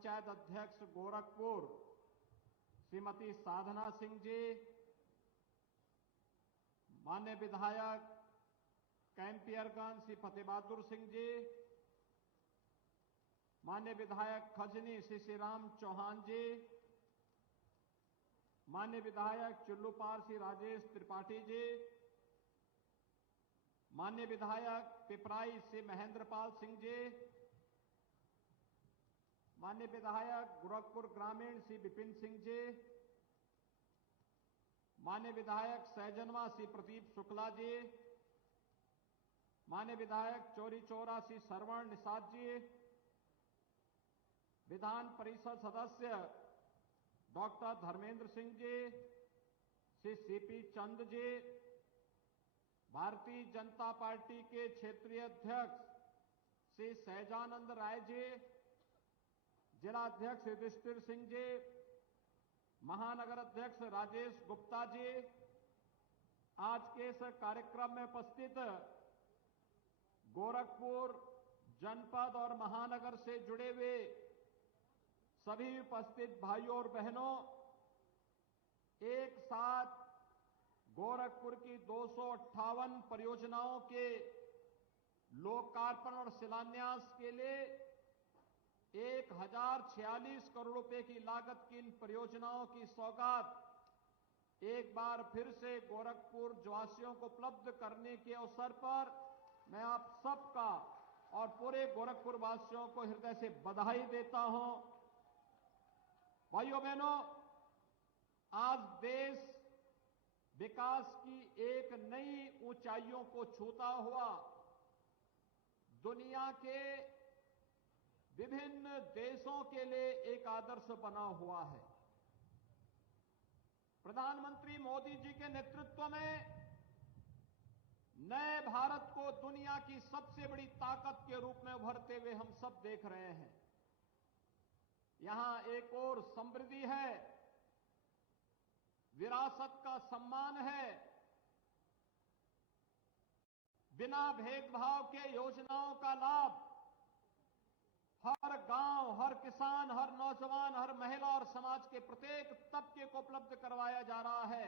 पंचायत अध्यक्ष गोरखपुर श्रीमती साधना सिंह जी, माननीय विधायक कैंपियरगंज श्री फतेह बहादुर सिंह जी, माननीय विधायक खजनी श्री श्री राम चौहान जी, माननीय विधायक चुल्लूपार श्री राजेश त्रिपाठी जी, माननीय विधायक पिपराई श्री महेंद्रपाल सिंह जी, माननीय विधायक गोरखपुर ग्रामीण श्री विपिन सिंह जी, माननीय विधायक सहजनवा श्री प्रदीप शुक्ला जी, माननीय विधायक चौरी चौरा श्री श्रवण निषाद जी, विधान परिषद सदस्य doctor Dharmendra Singh ji, Shri CP Chand ji, Bharatiya Janata party के क्षेत्रीय अध्यक्ष श्री सहजानंद राय जी, जिला अध्यक्ष युधिष्ठिर सिंह जी, महानगर अध्यक्ष राजेश गुप्ता जी, आज के इस कार्यक्रम में उपस्थित गोरखपुर जनपद और महानगर से जुड़े हुए सभी उपस्थित भाइयों और बहनों, एक साथ गोरखपुर की 258 परियोजनाओं के लोकार्पण और शिलान्यास के लिए 1046 करोड़ रुपए की लागत की इन परियोजनाओं की सौगात एक बार फिर से गोरखपुर वासियों को उपलब्ध करने के अवसर पर मैं आप सबका और पूरे गोरखपुर वासियों को हृदय से बधाई देता हूं। भाइयों बहनों, आज देश विकास की एक नई ऊंचाइयों को छूता हुआ दुनिया के विभिन्न देशों के लिए एक आदर्श बना हुआ है। प्रधानमंत्री मोदी जी के नेतृत्व में नए भारत को दुनिया की सबसे बड़ी ताकत के रूप में उभरते हुए हम सब देख रहे हैं। यहां एक और समृद्धि है, विरासत का सम्मान है, बिना भेदभाव के योजनाओं का लाभ हर गांव, हर किसान, हर नौजवान, हर महिला और समाज के प्रत्येक तबके को उपलब्ध करवाया जा रहा है।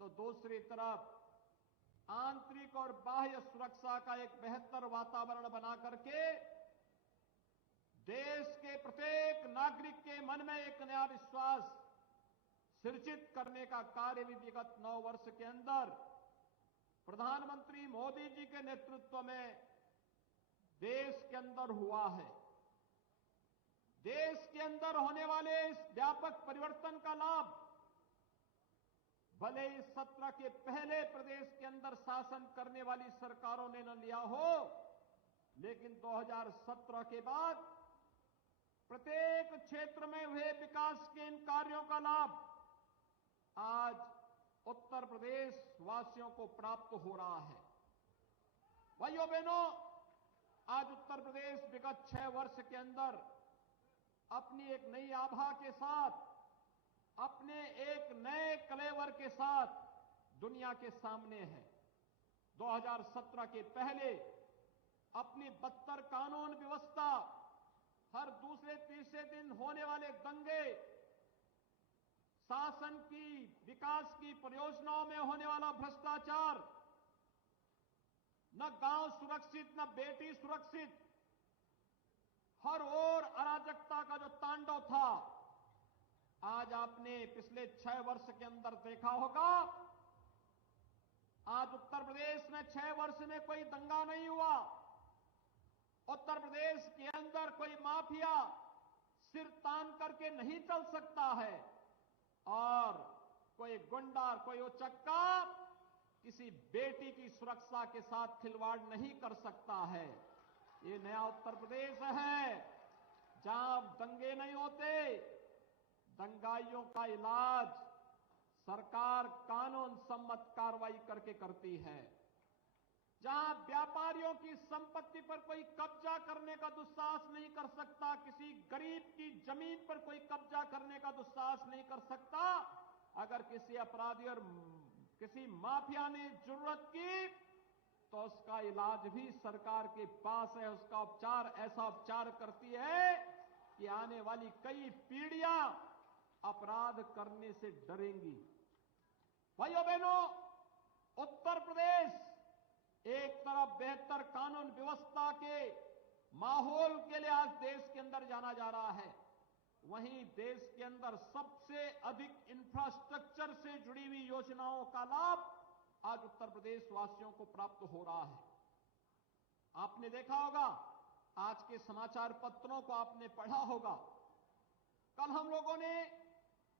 तो दूसरी तरफ आंतरिक और बाह्य सुरक्षा का एक बेहतर वातावरण बना करके देश के प्रत्येक नागरिक के मन में एक नया विश्वास सृजित करने का कार्य भी विगत 9 वर्ष के अंदर प्रधानमंत्री मोदी जी के नेतृत्व में देश के अंदर हुआ है। देश के अंदर होने वाले इस व्यापक परिवर्तन का लाभ भले इस सत्र के पहले प्रदेश के अंदर शासन करने वाली सरकारों ने न लिया हो, लेकिन 2017 के बाद प्रत्येक क्षेत्र में हुए विकास के इन कार्यों का लाभ आज उत्तर प्रदेश वासियों को प्राप्त हो रहा है। भाइयों बहनों, आज उत्तर प्रदेश विगत 6 वर्ष के अंदर अपनी एक नई आभा के साथ, अपने एक नए कलेवर के साथ दुनिया के सामने है। 2017 के पहले अपनी बदतर कानून व्यवस्था, हर दूसरे तीसरे दिन होने वाले दंगे, शासन की विकास की परियोजनाओं में होने वाला भ्रष्टाचार, न गांव सुरक्षित, न बेटी सुरक्षित, हर ओर अराजकता का जो तांडव था, आज आपने पिछले 6 वर्ष के अंदर देखा होगा। आज उत्तर प्रदेश में 6 वर्ष में कोई दंगा नहीं हुआ। उत्तर प्रदेश के अंदर कोई माफिया सिर तान करके नहीं चल सकता है और कोई गुंडा, कोई उचक्का किसी बेटी की सुरक्षा के साथ खिलवाड़ नहीं कर सकता है। ये नया उत्तर प्रदेश है जहां दंगे नहीं होते, दंगाइयों का इलाज सरकार कानून सम्मत कार्रवाई करके करती है। जहां व्यापारियों की संपत्ति पर कोई कब्जा करने का दुस्साहस नहीं कर सकता, किसी गरीब की जमीन पर कोई कब्जा करने का दुस्साहस नहीं कर सकता। अगर किसी अपराधी और किसी माफिया ने जरूरत की तो उसका इलाज भी सरकार के पास है। उसका उपचार ऐसा उपचार करती है कि आने वाली कई पीढ़ियां अपराध करने से डरेंगी। भाइयों बहनों, उत्तर प्रदेश एक तरफ बेहतर कानून व्यवस्था के माहौल के लिए आज देश के अंदर जाना जा रहा है, वहीं देश के अंदर सबसे अधिक इंफ्रास्ट्रक्चर से जुड़ी हुई योजनाओं का लाभ आज उत्तर प्रदेश वासियों को प्राप्त हो रहा है। आपने देखा होगा, आज के समाचार पत्रों को आपने पढ़ा होगा, कल हम लोगों ने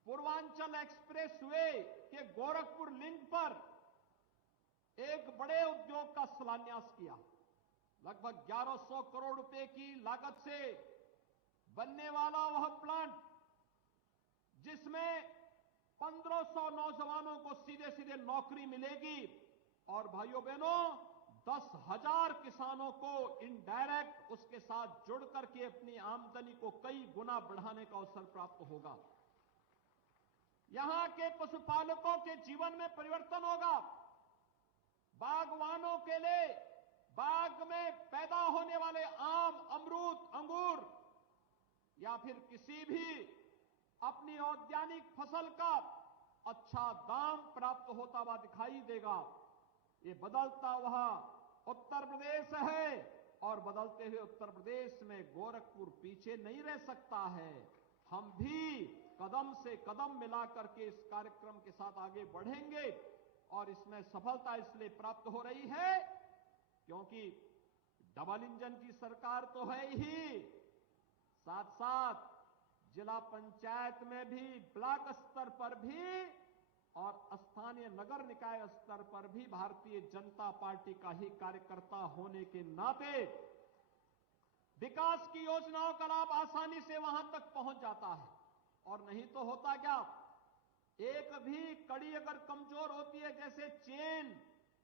पूर्वांचल एक्सप्रेसवे के गोरखपुर लिंक पर एक बड़े उद्योग का शिलान्यास किया। लगभग 1100 करोड़ रुपए की लागत से बनने वाला वह प्लांट, जिसमें 1500 नौजवानों को सीधे सीधे नौकरी मिलेगी और भाइयों बहनों 10,000 किसानों को इनडायरेक्ट उसके साथ जुड़ करके अपनी आमदनी को कई गुना बढ़ाने का अवसर प्राप्त होगा। यहां के पशुपालकों के जीवन में परिवर्तन होगा। बागवानों के लिए बाग में पैदा होने वाले आम, अमरूद, अंगूर या फिर किसी भी अपनी औद्यानिक फसल का अच्छा दाम प्राप्त होता हुआ दिखाई देगा। ये बदलता हुआ उत्तर प्रदेश है और बदलते हुए उत्तर प्रदेश में गोरखपुर पीछे नहीं रह सकता है। हम भी कदम से कदम मिलाकर के इस कार्यक्रम के साथ आगे बढ़ेंगे और इसमें सफलता इसलिए प्राप्त हो रही है क्योंकि डबल इंजन की सरकार तो है ही, साथ साथ जिला पंचायत में भी, ब्लॉक स्तर पर भी और स्थानीय नगर निकाय स्तर पर भी भारतीय जनता पार्टी का ही कार्यकर्ता होने के नाते विकास की योजनाओं का लाभ आसानी से वहां तक पहुंच जाता है। और नहीं तो होता क्या, एक भी कड़ी अगर कमजोर होती है, जैसे चेन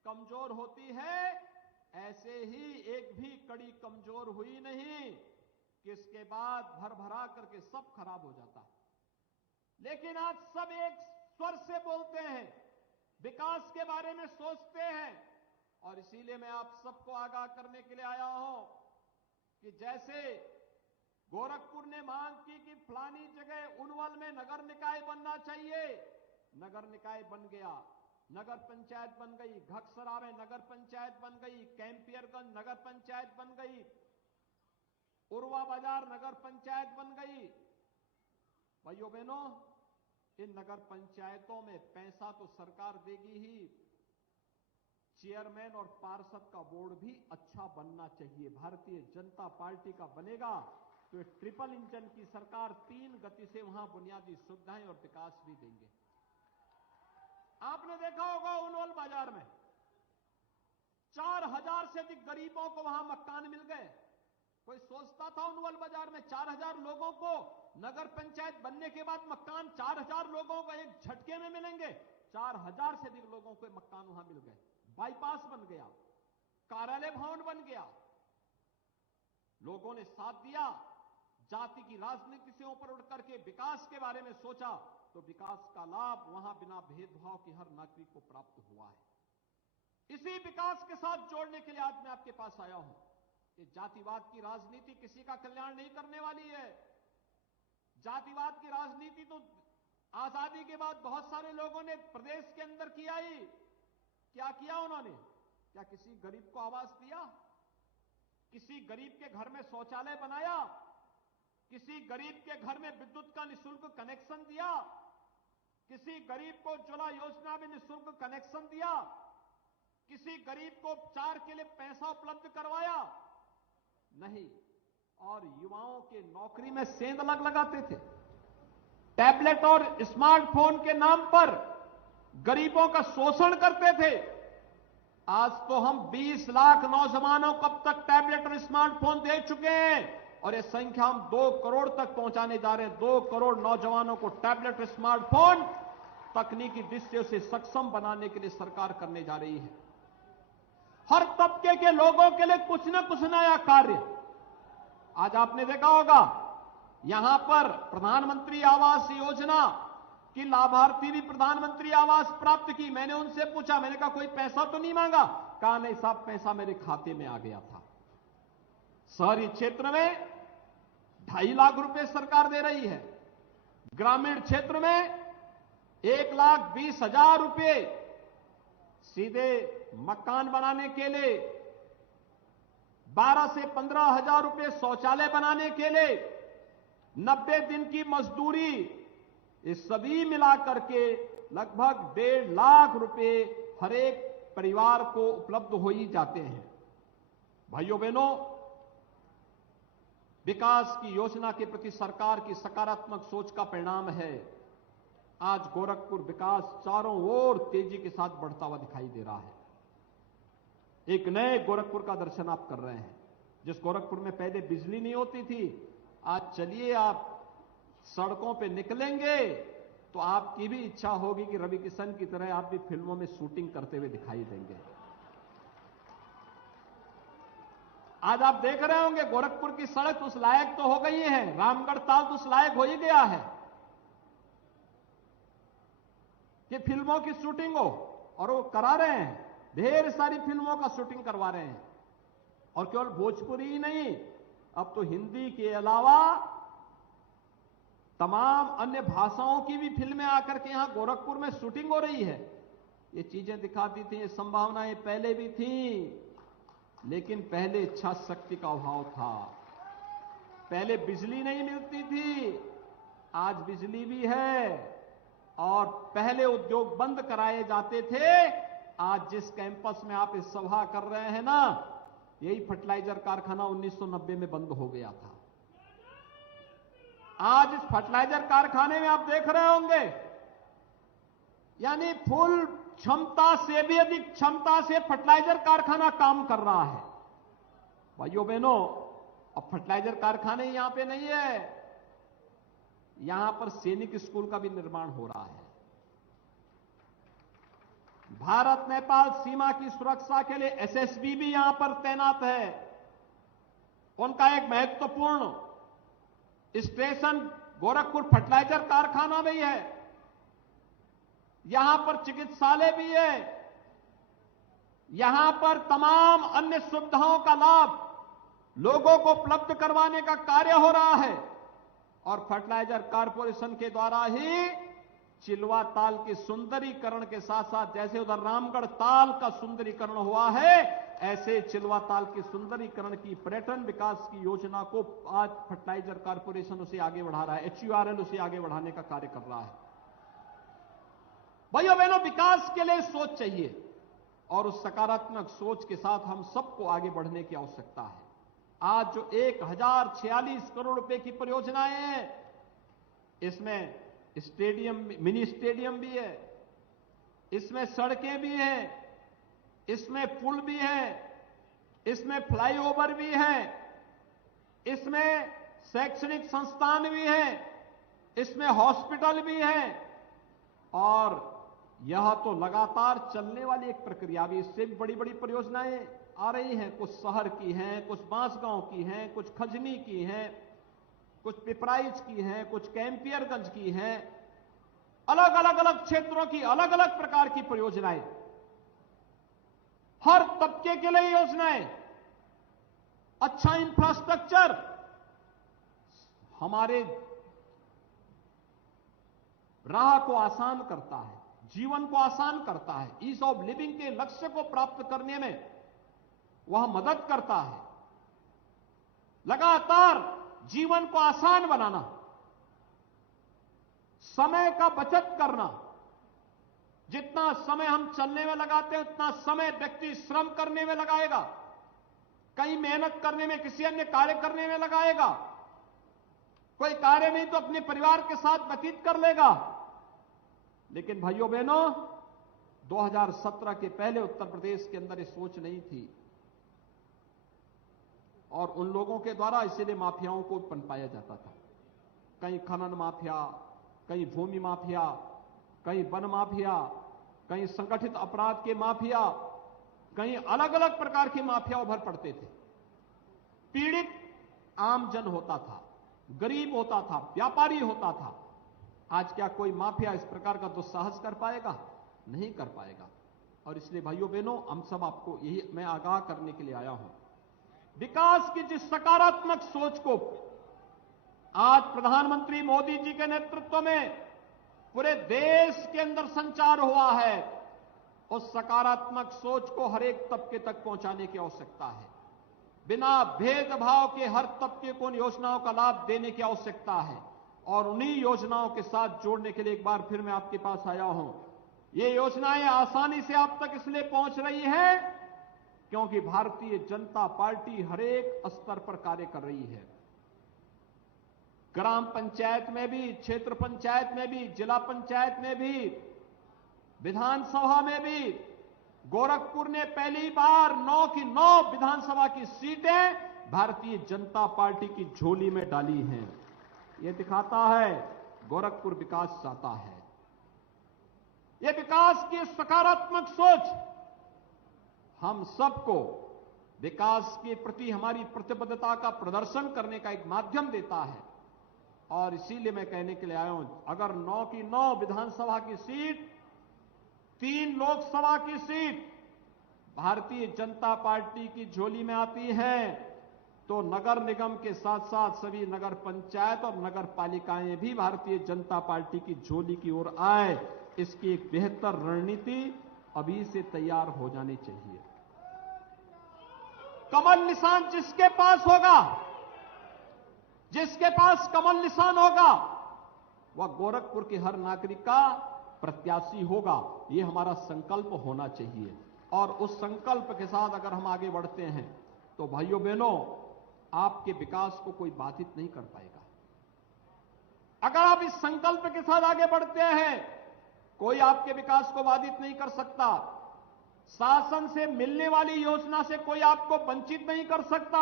कमजोर होती है, ऐसे ही एक भी कड़ी कमजोर हुई नहीं कि इसके बाद भरभरा करके सब खराब हो जाता है। लेकिन आज सब एक स्वर से बोलते हैं, विकास के बारे में सोचते हैं और इसीलिए मैं आप सबको आगाह करने के लिए आया हूं कि जैसे गोरखपुर ने मांग की कि फलानी जगह उनवल में नगर निकाय बनना चाहिए, नगर निकाय बन गया, नगर पंचायत बन गई, घकसरा में नगर पंचायत बन गई, कैंपियरगंज नगर पंचायत बन गई, उरवा बाजार नगर पंचायत बन गई। भाइयों बहनों, इन नगर पंचायतों में पैसा तो सरकार देगी ही, चेयरमैन और पार्षद का बोर्ड भी अच्छा बनना चाहिए। भारतीय जनता पार्टी का बनेगा तो ट्रिपल इंजन की सरकार 3 गति से वहां बुनियादी सुविधाएं और विकास भी देंगे। आपने देखा होगा उनवल बाजार में 4000 से अधिक गरीबों को वहां मकान मिल गए। कोई सोचता था उनवल बाजार में 4000 लोगों को नगर पंचायत बनने के बाद मकान 4000 लोगों को एक झटके में मिलेंगे? 4000 से अधिक लोगों को मकान वहां मिल गए। बाईपास बन गया, कार्यालय भवन बन गया। लोगों ने साथ दिया, जाति की राजनीति से ऊपर उठ करके विकास के बारे में सोचा तो विकास का लाभ वहां बिना भेदभाव के हर नागरिक को प्राप्त हुआ है। इसी विकास के साथ जोड़ने के लिए आज मैं आपके पास आया हूं कि जातिवाद की राजनीति किसी का कल्याण नहीं करने वाली है। जातिवाद की राजनीति तो आजादी के बाद बहुत सारे लोगों ने प्रदेश के अंदर किया ही। क्या किया उन्होंने? क्या किसी गरीब को आवास दिया? किसी गरीब के घर में शौचालय बनाया? किसी गरीब के घर में विद्युत का निःशुल्क कनेक्शन दिया? किसी गरीब को उज्ज्वला योजना में निःशुल्क कनेक्शन दिया? किसी गरीब को उपचार के लिए पैसा उपलब्ध करवाया? नहीं। और युवाओं के नौकरी में सेंध लगाते थे। टैबलेट और स्मार्टफोन के नाम पर गरीबों का शोषण करते थे। आज तो हम 20 लाख नौजवानों को अब तक टैबलेट और स्मार्टफोन दे चुके हैं और ये संख्या हम 2 करोड़ तक पहुंचाने जा रहे हैं। 2 करोड़ नौजवानों को टैबलेट और स्मार्टफोन तकनीकी दृष्टि से सक्षम बनाने के लिए सरकार करने जा रही है। हर तबके के लोगों के लिए कुछ न कुछ नया कार्य। आज आपने देखा होगा, यहां पर प्रधानमंत्री आवास योजना की लाभार्थी भी प्रधानमंत्री आवास प्राप्त की। मैंने उनसे पूछा, मैंने कहा कोई पैसा तो नहीं मांगा? कहा नहीं साहब, पैसा मेरे खाते में आ गया था। शहरी क्षेत्र में 2.5 लाख रुपए सरकार दे रही है। ग्रामीण क्षेत्र में 1,20,000 रुपए सीधे मकान बनाने के लिए, 12 से 15,000 रुपए शौचालय बनाने के लिए, 90 दिन की मजदूरी, ये सभी मिलाकर के लगभग 1.5 लाख रुपए हर एक परिवार को उपलब्ध हो ही जाते हैं। भाइयों बहनों, विकास की योजना के प्रति सरकार की सकारात्मक सोच का परिणाम है आज गोरखपुर विकास चारों ओर तेजी के साथ बढ़ता हुआ दिखाई दे रहा है। एक नए गोरखपुर का दर्शन आप कर रहे हैं। जिस गोरखपुर में पहले बिजली नहीं होती थी, आज चलिए आप सड़कों पे निकलेंगे तो आपकी भी इच्छा होगी कि रवि किशन की तरह आप भी फिल्मों में शूटिंग करते हुए दिखाई देंगे। आज आप देख रहे होंगे गोरखपुर की सड़क उस लायक तो हो गई है, रामगढ़ ताल तो उस लायक हो ही गया है कि फिल्मों की शूटिंग हो, और वो करा रहे हैं। ढेर सारी फिल्मों का शूटिंग करवा रहे हैं, और केवल भोजपुरी ही नहीं, अब तो हिंदी के अलावा तमाम अन्य भाषाओं की भी फिल्में आकर के यहां गोरखपुर में शूटिंग हो रही है। ये चीजें दिखाती थी, ये संभावनाएं पहले भी थी, लेकिन पहले इच्छा शक्ति का अभाव था। पहले बिजली नहीं मिलती थी, आज बिजली भी है। और पहले उद्योग बंद कराए जाते थे, आज जिस कैंपस में आप इस सभा कर रहे हैं ना, यही फर्टिलाइजर कारखाना 1990 में बंद हो गया था। आज इस फर्टिलाइजर कारखाने में आप देख रहे होंगे, यानी फुल क्षमता से भी अधिक क्षमता से फर्टिलाइजर कारखाना काम कर रहा है। भाइयों बहनों, अब फर्टिलाइजर कारखाने यहां पे नहीं है, यहां पर सैनिक स्कूल का भी निर्माण हो रहा है। भारत नेपाल सीमा की सुरक्षा के लिए एसएसबी भी यहां पर तैनात है। उनका एक महत्वपूर्ण स्टेशन गोरखपुर फर्टिलाइजर कारखाना में ही है। यहां पर चिकित्सालय भी है। यहां पर तमाम अन्य सुविधाओं का लाभ लोगों को उपलब्ध करवाने का कार्य हो रहा है, और फर्टिलाइजर कारपोरेशन के द्वारा ही चिलवा ताल के सुंदरीकरण के साथ साथ, जैसे उधर रामगढ़ ताल का सुंदरीकरण हुआ है, ऐसे चिलवा ताल के सुंदरीकरण की पर्यटन विकास की योजना को आज फर्टिलाइजर कारपोरेशन उसे आगे बढ़ा रहा है, एचयूआरएल उसे आगे बढ़ाने का कार्य कर रहा है। भाइयों बहनों, विकास के लिए सोच चाहिए, और उस सकारात्मक सोच के साथ हम सबको आगे बढ़ने की आवश्यकता है। आज जो 1046 करोड़ रुपए की परियोजनाएं हैं, इसमें स्टेडियम, मिनी स्टेडियम भी है, इसमें सड़कें भी हैं, इसमें पुल भी है, इसमें फ्लाईओवर भी है, इसमें शैक्षणिक संस्थान भी है, इसमें हॉस्पिटल भी है, और यह तो लगातार चलने वाली एक प्रक्रिया भी। इससे भी बड़ी बड़ी परियोजनाएं आ रही हैं, कुछ शहर की हैं, कुछ बांसगांव की हैं, कुछ खजनी की हैं, कुछ पिपराइच की हैं, कुछ कैंपियरगंज की हैं। अलग अलग क्षेत्रों की अलग अलग प्रकार की परियोजनाएं, हर तबके के लिए योजनाएं। अच्छा इंफ्रास्ट्रक्चर हमारे राह को आसान करता है, जीवन को आसान करता है, ईज ऑफ लिविंग के लक्ष्य को प्राप्त करने में वह मदद करता है। लगातार जीवन को आसान बनाना, समय का बचत करना। जितना समय हम चलने में लगाते हैं, उतना समय व्यक्ति श्रम करने में लगाएगा, कहीं मेहनत करने में, किसी अन्य कार्य करने में लगाएगा। कोई कार्य नहीं तो अपने परिवार के साथ व्यतीत कर लेगा। लेकिन भाइयों बहनों, 2017 के पहले उत्तर प्रदेश के अंदर ये सोच नहीं थी, और उन लोगों के द्वारा इसीलिए माफियाओं को पनपाया जाता था। कहीं खनन माफिया, कहीं भूमि माफिया, कहीं वन माफिया, कहीं संगठित अपराध के माफिया, कहीं अलग अलग प्रकार के माफिया उभर पड़ते थे। पीड़ित आम जन होता था, गरीब होता था, व्यापारी होता था। आज क्या कोई माफिया इस प्रकार का दुस्साहस कर पाएगा? नहीं कर पाएगा। और इसलिए भाइयों बहनों, हम सब आपको यही मैं आगाह करने के लिए आया हूं। विकास की जिस सकारात्मक सोच को आज प्रधानमंत्री मोदी जी के नेतृत्व में पूरे देश के अंदर संचार हुआ है। उस सकारात्मक सोच को हर एक तबके तक पहुंचाने की आवश्यकता है। बिना भेदभाव के हर तबके को उन योजनाओं का लाभ देने की आवश्यकता है और उन्हीं योजनाओं के साथ जोड़ने के लिए एक बार फिर मैं आपके पास आया हूं। ये योजनाएं आसानी से आप तक इसलिए पहुंच रही है क्योंकि भारतीय जनता पार्टी हर एक स्तर पर कार्य कर रही है। ग्राम पंचायत में भी, क्षेत्र पंचायत में भी, जिला पंचायत में भी, विधानसभा में भी गोरखपुर ने पहली बार 9 की 9 विधानसभा की सीटें भारतीय जनता पार्टी की झोली में डाली हैं। यह दिखाता है गोरखपुर विकास चाहता है। यह विकास की सकारात्मक सोच हम सबको विकास के प्रति हमारी प्रतिबद्धता का प्रदर्शन करने का एक माध्यम देता है और इसीलिए मैं कहने के लिए आया हूं, अगर 9 की 9 विधानसभा की सीट, 3 लोकसभा की सीट भारतीय जनता पार्टी की झोली में आती है तो नगर निगम के साथ साथ सभी नगर पंचायत और नगर पालिकाएं भी भारतीय जनता पार्टी की झोली की ओर आए, इसकी एक बेहतर रणनीति अभी से तैयार हो जानी चाहिए। कमल निशान जिसके पास होगा, जिसके पास कमल निशान होगा, वह गोरखपुर के हर नागरिक का प्रत्याशी होगा। यह हमारा संकल्प होना चाहिए और उस संकल्प के साथ अगर हम आगे बढ़ते हैं तो भाइयों बहनों, आपके विकास को कोई बाधित नहीं कर पाएगा। अगर आप इस संकल्प के साथ आगे बढ़ते हैं, कोई आपके विकास को बाधित नहीं कर सकता। शासन से मिलने वाली योजना से कोई आपको वंचित नहीं कर सकता।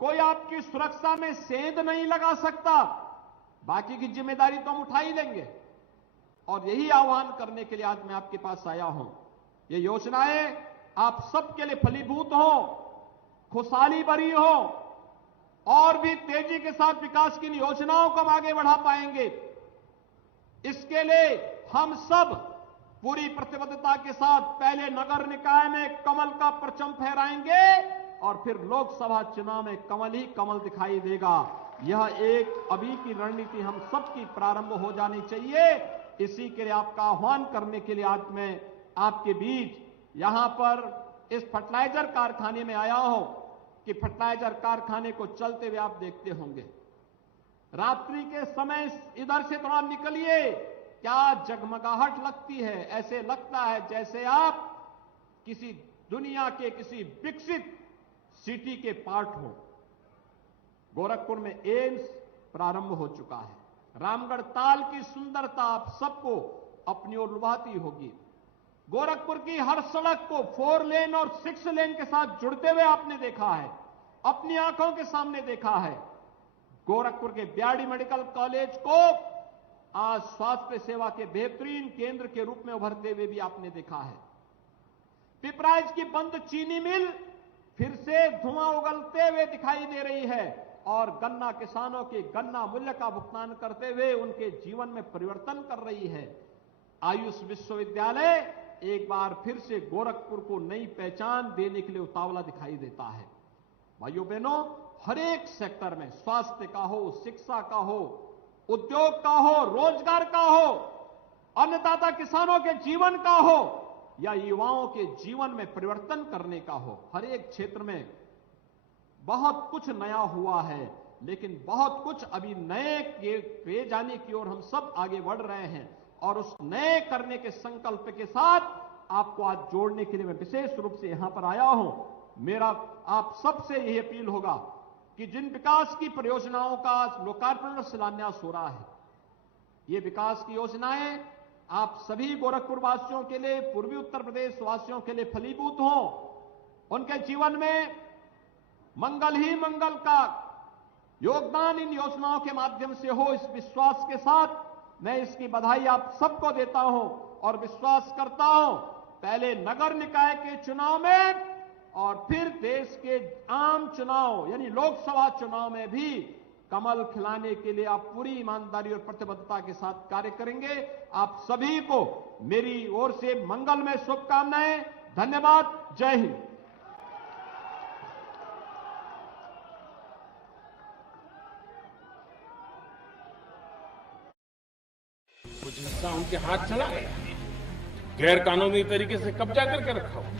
कोई आपकी सुरक्षा में सेंध नहीं लगा सकता। बाकी की जिम्मेदारी तो हम उठा ही लेंगे और यही आह्वान करने के लिए आज मैं आपके पास आया हूं। ये योजनाएं आप सबके लिए फलीभूत हो, खुशहाली भरी हो और भी तेजी के साथ विकास की इन योजनाओं को हम आगे बढ़ा पाएंगे। इसके लिए हम सब पूरी प्रतिबद्धता के साथ पहले नगर निकाय में कमल का परचम फहराएंगे और फिर लोकसभा चुनाव में कमल ही कमल दिखाई देगा। यह एक अभी की रणनीति हम सबकी प्रारंभ हो जानी चाहिए। इसी के लिए आपका आह्वान करने के लिए आज मैं आपके बीच यहां पर इस फर्टिलाइजर कारखाने में आया हूं कि फर्टिलाइजर कारखाने को चलते हुए आप देखते होंगे। रात्रि के समय इधर से थोड़ा निकलिए, क्या जगमगाहट लगती है। ऐसे लगता है जैसे आप किसी दुनिया के किसी विकसित सिटी के पार्ट हो। गोरखपुर में एम्स प्रारंभ हो चुका है। रामगढ़ ताल की सुंदरता आप सबको अपनी ओर लुभाती होगी। गोरखपुर की हर सड़क को 4 लेन और 6 लेन के साथ जुड़ते हुए आपने देखा है, अपनी आंखों के सामने देखा है। गोरखपुर के बीआरडी मेडिकल कॉलेज को आज स्वास्थ्य सेवा के बेहतरीन केंद्र के रूप में उभरते हुए भी आपने देखा है। पिपराइच की बंद चीनी मिल फिर से धुआं उगलते हुए दिखाई दे रही है और गन्ना किसानों के गन्ना मूल्य का भुगतान करते हुए उनके जीवन में परिवर्तन कर रही है। आयुष विश्वविद्यालय एक बार फिर से गोरखपुर को नई पहचान देने के लिए उतावला दिखाई देता है। भाइयों बहनों, हर एक सेक्टर में, स्वास्थ्य का हो, शिक्षा का हो, उद्योग का हो, रोजगार का हो, अन्नदाता किसानों के जीवन का हो या युवाओं के जीवन में परिवर्तन करने का हो, हर एक क्षेत्र में बहुत कुछ नया हुआ है। लेकिन बहुत कुछ अभी नए किए जाने की ओर हम सब आगे बढ़ रहे हैं और उस नए करने के संकल्प के साथ आपको आज जोड़ने के लिए मैं विशेष रूप से यहां पर आया हूं। मेरा आप सबसे यही अपील होगा कि जिन विकास की परियोजनाओं का लोकार्पण और शिलान्यास हो रहा है, ये विकास की योजनाएं आप सभी गोरखपुर वासियों के लिए, पूर्वी उत्तर प्रदेश वासियों के लिए फलीभूत हों, उनके जीवन में मंगल ही मंगल का योगदान इन योजनाओं के माध्यम से हो, इस विश्वास के साथ मैं इसकी बधाई आप सबको देता हूं और विश्वास करता हूं पहले नगर निकाय के चुनाव में और फिर देश के आम चुनाव यानी लोकसभा चुनाव में भी कमल खिलाने के लिए आप पूरी ईमानदारी और प्रतिबद्धता के साथ कार्य करेंगे। आप सभी को मेरी ओर से मंगलमय शुभकामनाएं। धन्यवाद। जय हिंद। हिस्सा उनके हाथ चला गया, गैर कानूनी तरीके से कब्जा करके रखा हुआ।